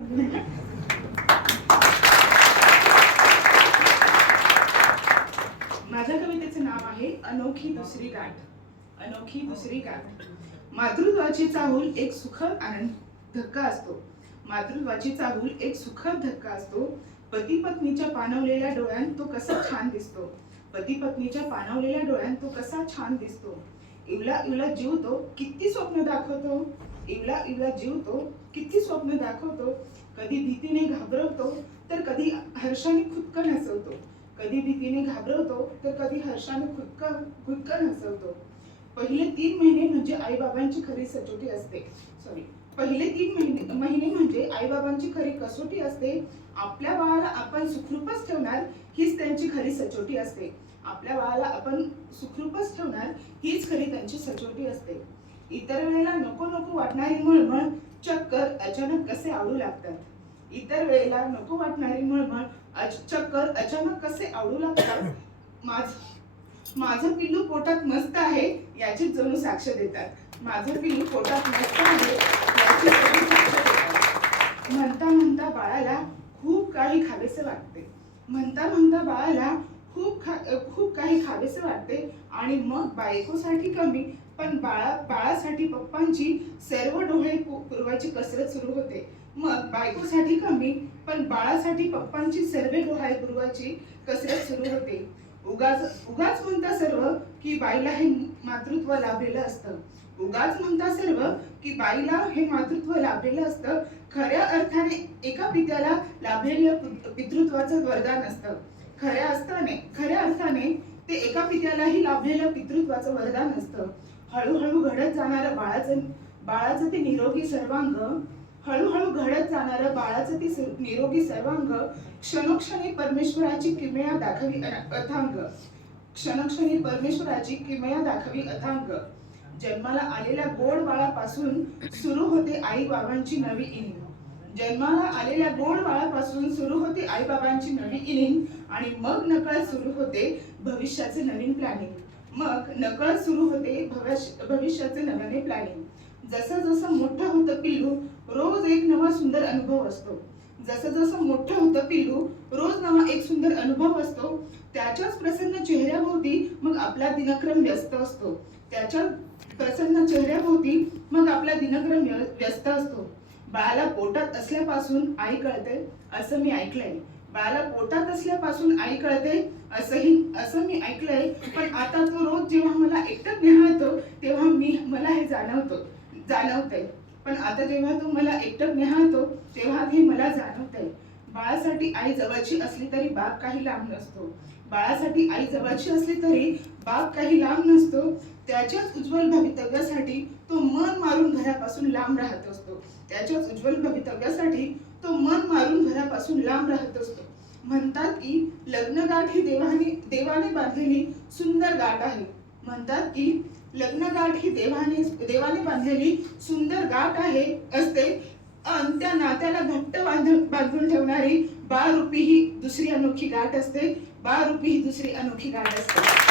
माझ्या कवितेचे नाव आहे अनोखी दुसरी गाठ. अनोखी दुसरी गाठ. मातृत्वाची चाहूल एक सुखद आनंद धक्का असतो. मातृत्वाची चाहूल एक सुखद धक्का असतो. पती पत्नीच्या पाणवलेल्या डोळ्यांत तो कसा छान दिसतो. पती पत्नीच्या पाणवलेल्या डोळ्यांत तो कसा छान दिसतो. इवला इवला जीव तो किती स्वप्न दाखवतो. इवला इवला जीव तो किती स्वप्न दाखवतो. कधी भीतीने घाबरवतो तर कधी हर्षाने खुदकन हसवतो. कधी भीतीने घाबरवतो तर कधी हर्षाने खुदकन हसवतो. पहिले 3 महिने म्हणजे आईबाबांची खरी सचोटी असते. पहिले 3 महिने म्हणजे आईबाबांची खरी कसोटी असते. आपल्या बाळाला आपण सुखरूपच ठेवणार हीच त्यांची खरी सचोटी असते. आपल्या बाळाला आपण सुखरूपच ठेवणार हीच खरी त्यांची सचोटी असते. इतर वेळेला नको नको वाटणारी मळमळ चक्कर अचानक कसे आवडू लागतात. इतर वेळेला नको वाटणारी मळमळ चक्कर अचानक कसे आवडू लागतात. माझं पिल्लू पोटात मस्त आहे याची जणू साक्ष देतात. माझं पिल्लू पोटात मस्त आहे याची जणू साक्ष देतात. म्हणता म्हणता बाळाला खूप काही खावेसे वाटते. म्हणता म्हणता बाळाला खूप काही खावेसे वाटते. आणि मग बायकोसाठी कमी पण बाळासाठी पप्पांची सर्व डोळे पुरवायची कसरत सुरू होते. मग बायकोसाठी कमी पण बाळासाठी पप्पांची सर्व डोळे पुरवायची कसरत सुरू होते. उगाच म्हणता सर्व की बाईला हे मातृत्व लाभलेलं असतं. उगाच म्हणता सर्व की बाईला हे मातृत्व लाभलेलं असतं. खऱ्या अर्थाने एका पित्याला लाभलेलं पितृत्वाचं वरदान असतं. खऱ्या अर्थाने ते एका पित्यालाही लाभलेलं पितृत्वाचं वरदान असतं. हळूहळू घडत जाणारं बाळाचं ते निरोगी सर्वांग. हळूहळू घडत जाणारं बाळाचं ते निरोगी सर्वांग क्षणोक्षणी परमेश्वराची किमया दाखवी अथांग. क्षणोक्षणी परमेश्वराची किमया दाखवी अथांग. जन्माला आलेल्या गोड बाळापासून सुरू होते आई बाबांची नवी इनिंग. जन्माला आलेल्या गोड बाळापासून सुरू होते आई बाबांची नवी इनिंग. आणि मग नकळत सुरू होते भविष्याचे नवीन प्लॅनिंग. मग नकळत सुरू होते भविष्याचे नवीन प्लॅनिंग. जसं जसं मोठं होतं पिल्लू रोज एक नवा सुंदर अनुभव असतो. जसं जसं मोठं होतं पिल्लू रोज नवा एक सुंदर अनुभव असतो. त्याच्याच प्रसन्न चेहऱ्याभोवती मग आपला दिनक्रम व्यस्त असतो. त्याच्या प्रसन्न चेहऱ्याभोवती मग आपला दिनक्रम व्यस्त असतो. बाळाला पोटात असल्यापासून आई कळते असं मी ऐकलंय. बाळाला पोटात असल्यापासून आई कळते असं मी ऐकलंय. पण आता तो रोज जेव्हा मला एकटं निहाळतो तेव्हा मला हे जाणवतंय. पण आता जेव्हा तो मला एकटं निहाळतो तेव्हा हे मला जाणवतंय. बाळासाठी आई जवळची असली तरी बाप काही लांब नसतो. बाळासाठी आई जवळची असली तरी बाप काही लांब नसतो. त्याच्याच उज्ज्वल भवितव्यासाठी तो मन मारून घरापासून लांब राहत असतो. त्याच्याच उज्ज्वल भवितव्यासाठी तो मन मारून घरापासून लांब राहत असतो. म्हणतात की लग्नगाठ ही देवाने बांधलेली सुंदर गाठ आहे. म्हणतात की लग्नगाठ ही देवाने बांधलेली सुंदर गाठ असते. अन त्या नात्याला घट्ट बांधून ठेवणारी बाळरूपी ही दुसरी अनोखी गाठ असते. बाळरूपी ही दुसरी अनोखी गाठ असते.